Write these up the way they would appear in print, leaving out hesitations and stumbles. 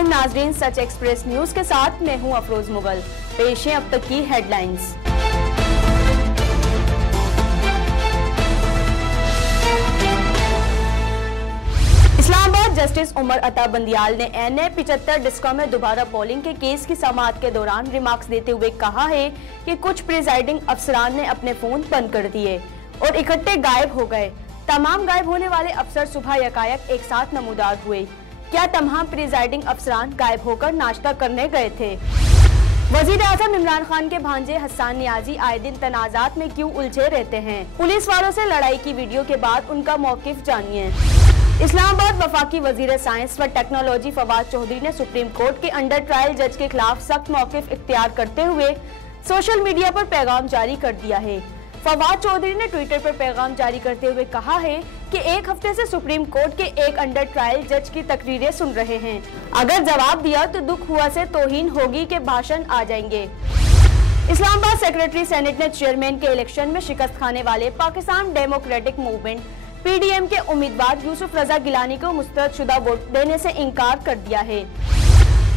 वालेकुम नाजरीन, सच express news के साथ मैं हूं अफरोज मुगल। पेश है अब तक की हेडलाइंस। इस्लामाबाद जस्टिस उमर अता बंदियाल ने NA 75 डिस्का में दोबारा पोलिंग के केस की समाअत के दौरान रिमार्क्स देते हुए कहा है कि कुछ प्रिजाइडिंग अफसरान ने अपने फोन बंद कर दिए और इकट्ठे गायब हो गए। तमाम गायब होने वाले अफसर सुबह यकायक एक साथ नमूदार हुए। क्या तमाम प्रिजाइडिंग अफसरान गायब होकर नाश्ता करने गए थे? वजीर आजम इमरान खान के भांजे हसन नियाजी आए दिन तनाजात में क्यों उलझे रहते हैं? पुलिस वालों से लड़ाई की वीडियो के बाद उनका मौकिफ जानिए। इस्लामाबाद वफाकी वजीर साइंस व टेक्नोलॉजी फवाद चौधरी ने सुप्रीम कोर्ट के अंडर ट्रायल जज के खिलाफ सख्त मौकिफ इख्तियार करते हुए सोशल मीडिया पर पैगाम जारी कर दिया है। फवाद चौधरी ने ट्विटर पर पैगाम जारी करते हुए कहा है कि एक हफ्ते से सुप्रीम कोर्ट के एक अंडर ट्रायल जज की तकरीरें सुन रहे हैं। अगर जवाब दिया तो दुख हुआ से तौहीन होगी के भाषण आ जाएंगे। इस्लामाबाद सेक्रेटरी सेनेट ने चेयरमैन के इलेक्शन में शिकस्त खाने वाले पाकिस्तान डेमोक्रेटिक मूवमेंट PDM के उम्मीदवार यूसुफ रजा गिलानी को मुस्तरदशुदा वोट देने से इनकार कर दिया है।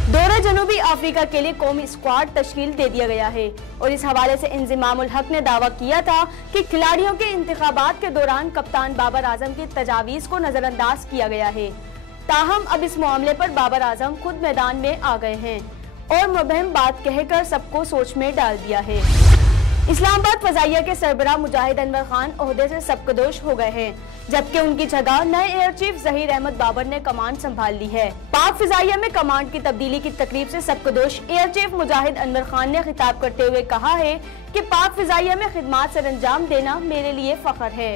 दौरे जनूबी अफ्रीका के लिए कौमी स्क्वाड तश्कील दे दिया गया है और इस हवाले से इंजिमामुल हक ने दावा किया था कि खिलाड़ियों के इंतखाबात के दौरान कप्तान बाबर आजम की तजावीज़ को नजरअंदाज किया गया है। ताहम अब इस मामले पर बाबर आजम खुद मैदान में आ गए हैं और मुबहम बात कहकर सबको सोच में डाल दिया है। इस्लामाबाद फजाइया के सरबराह मुजाहिद अनवर खान ओहदे से सबकदोश हो गए हैं, जबकि उनकी जगह नए एयर चीफ जहीर अहमद बाबर ने कमांड संभाल ली है। पाक फिजाइया में कमांड की तब्दीली की तकरीब से सबकदोश एयर चीफ मुजाहिद अनवर खान ने खिताब करते हुए कहा है कि पाक फिजाइया में खिदमात सर अंजाम देना मेरे लिए फख्र है।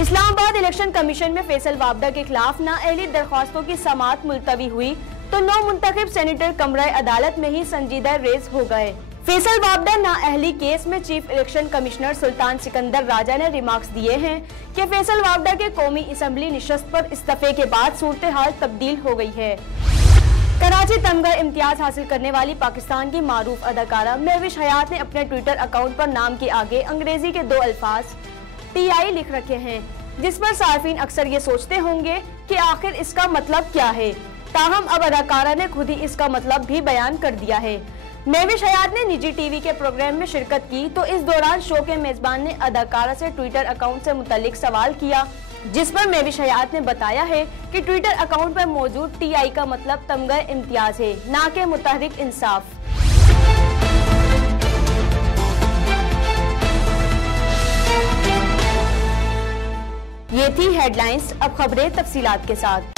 इस्लामाबाद इलेक्शन कमीशन में फैसल वाबदा के खिलाफ नाअहली दरख्वास्तों की समाअत मुलतवी हुई तो 9 मुंतखब सेनेटर कमरा अदालत में ही संजीदा रेज हो गए। फैसल वाबदा नाअहली केस में चीफ इलेक्शन कमिश्नर सुल्तान सिकंदर राजा ने रिमार्क्स दिए हैं कि फैसल वाबदा के कौमी असम्बली निशस्त पर इस्तीफे के बाद सूरत हाल तब्दील हो गई है। कराची तमगा इम्तियाज हासिल करने वाली पाकिस्तान की मारूफ अदाकारा महविश हयात ने अपने ट्विटर अकाउंट पर नाम के आगे अंग्रेजी के 2 अल्फाज TI लिख रखे हैं, जिस पर सार्फिन अक्सर ये सोचते होंगे कि आखिर इसका मतलब क्या है। ताहम अब अदाकारा ने खुद ही इसका मतलब भी बयान कर दिया है। महविश हयात ने निजी टीवी के प्रोग्राम में शिरकत की तो इस दौरान शो के मेजबान ने अदाकारा से ट्विटर अकाउंट से मुतालिक सवाल किया, जिस पर महविश हयात ने बताया है कि ट्विटर अकाउंट पर मौजूद TI का मतलब तमगा इम्तियाज है, ना कि मुतहरिक इंसाफ। ये थी हेडलाइंस, अब खबरें तफसीलात के साथ।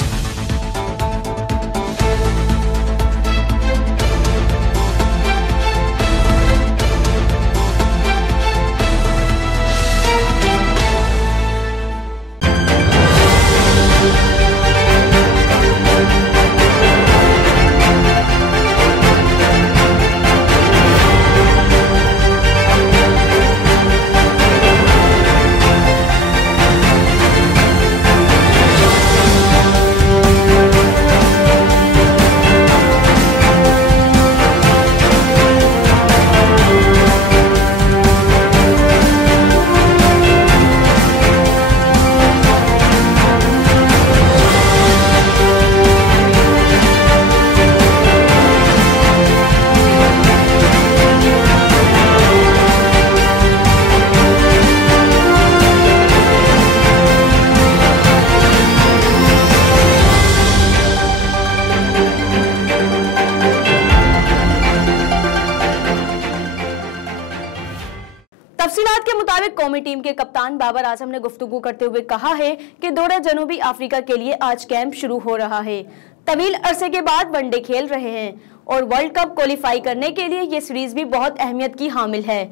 तफसीलात के मुताबिक कौमी टीम के कप्तान बाबर आजम ने गुफ्तगू करते हुए कहा है कि दौरा जनूबी अफ्रीका के लिए आज कैंप शुरू हो रहा है। तवील अरसे के बाद वनडे खेल रहे हैं और वर्ल्ड कप क्वालिफाई करने के लिए ये सीरीज भी बहुत अहमियत की हामिल है।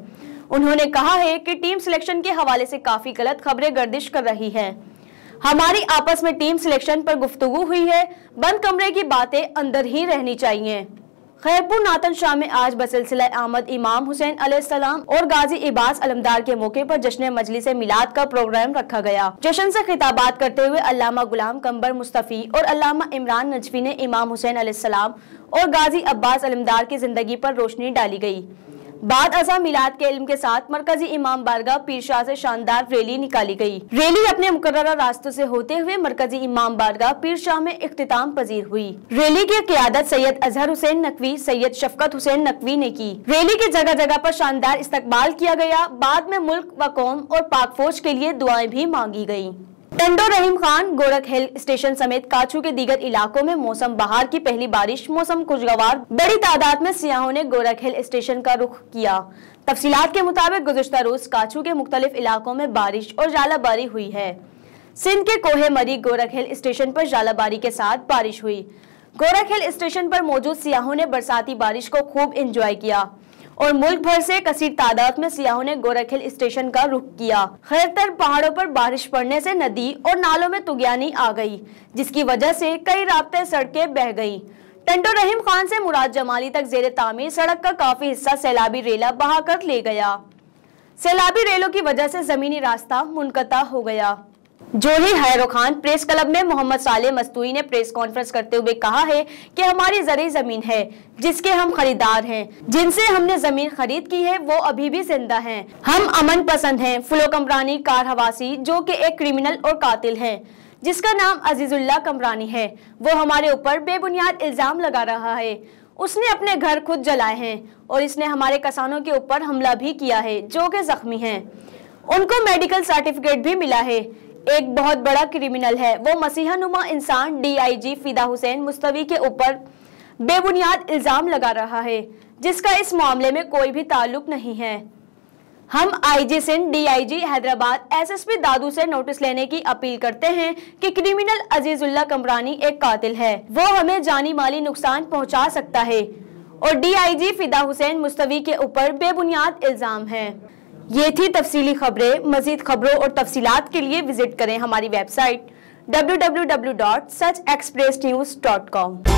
उन्होंने कहा है कि टीम सिलेक्शन के हवाले से काफी गलत खबरें गर्दिश कर रही है। हमारी आपस में टीम सिलेक्शन पर गुफ्तगू हुई है, बंद कमरे की बातें अंदर ही रहनी चाहिए। खैरपुर नातन शाह में आज बसिलसिला आमद इमाम हुसैन अलैहिस्सलाम और गाजी इबास अलमदार के मौके पर जश्न मजलिस मिलाद का प्रोग्राम रखा गया। जश्न से खिताबात करते हुए अल्लामा गुलाम कंबर मुस्तफी और अल्लामा इमरान नजफी ने इमाम हुसैन अलैहिस्सलाम और गाजी अब्बास अलमदार की जिंदगी पर रोशनी डाली गई। बाद अज़ा मिलाद के इल्म के साथ मरकजी इमाम बारगाह पीरशाह से शानदार रैली निकाली गई। रैली अपने मुकर्ररा रास्तों से होते हुए मरकजी इमाम बारगाह पीरशाह में इख्तिताम पजीर हुई। रैली की क़ियादत सैयद अजहर हुसैन नकवी, सैयद शफकत हुसैन नकवी ने की। रैली के जगह जगह पर शानदार इस्तकबाल किया गया। बाद में मुल्क व कौम और पाक फौज के लिए दुआएं भी मांगी गयी। टंडो रहीम खान, गोरख हिल स्टेशन समेत काचू के दीगर इलाकों में मौसम बहार की पहली बारिश, मौसम खुशगवार। बड़ी तादाद में सियाहों ने गोरख हिल स्टेशन का रुख किया। तफसीलात के मुताबिक गुज़िश्ता रोज काचू के मुख्तलिफ इलाकों में बारिश और जालाबारी हुई है। सिंध के कोहे मरी गोरख हिल स्टेशन पर जालाबारी के साथ बारिश हुई। गोरख हिल स्टेशन पर मौजूद सियाहों ने बरसाती बारिश को खूब इंजॉय किया और मुल्क भर से कसीर तादाद में सियाहों ने गोरख हिल स्टेशन का रुख किया। खैरतर पहाड़ों पर बारिश पड़ने से नदी और नालों में तुगयानी आ गई, जिसकी वजह से कई राब्ते सड़कें बह गई। टंडो रहीम खान से मुराद जमाली तक जेर तामीर सड़क का काफी हिस्सा सैलाबी रेला बहा कर ले गया। सैलाबी रेलों की वजह से जमीनी रास्ता मुनक़ता हो गया। जोही हैरो खान प्रेस क्लब में मोहम्मद साले मस्तूरी ने प्रेस कॉन्फ्रेंस करते हुए कहा है कि हमारी ज़रूरी ज़मीन है जिसके हम खरीदार हैं, जिनसे हमने ज़मीन खरीद की है वो अभी भी जिंदा हैं। हम अमन पसंद हैं। फुलो कमरानी कार हवासी जो कि एक क्रिमिनल और कातिल है जिसका नाम अजीजुल्लाह कमरानी है, वो हमारे ऊपर बेबुनियाद इल्ज़ाम लगा रहा है। उसने अपने घर खुद जलाए हैं और इसने हमारे किसानों के ऊपर हमला भी किया है जो कि जख्मी हैं। उनको मेडिकल सर्टिफिकेट भी मिला है। एक बहुत बड़ा क्रिमिनल है। वो मसीहा नुमा इंसान DIG फिदा हुसैन मुस्तवी के ऊपर बेबुनियाद इल्ज़ाम लगा रहा है जिसका इस मामले में कोई भी ताल्लुक नहीं है। हम IG Sindh, DIG Hyderabad, SSP दादू से नोटिस लेने की अपील करते हैं कि क्रिमिनल अजीजुल्लाह कमरानी एक कातिल है। वो हमें जानी माली नुकसान पहुंचा सकता है और DIG फिदा हुसैन मुस्तवी के ऊपर बेबुनियाद इल्ज़ाम है। ये थी तफसीली खबरें। मजीद खबरों और तफसीलात के लिए विजिट करें हमारी वेबसाइट www.suchexpressnews.com।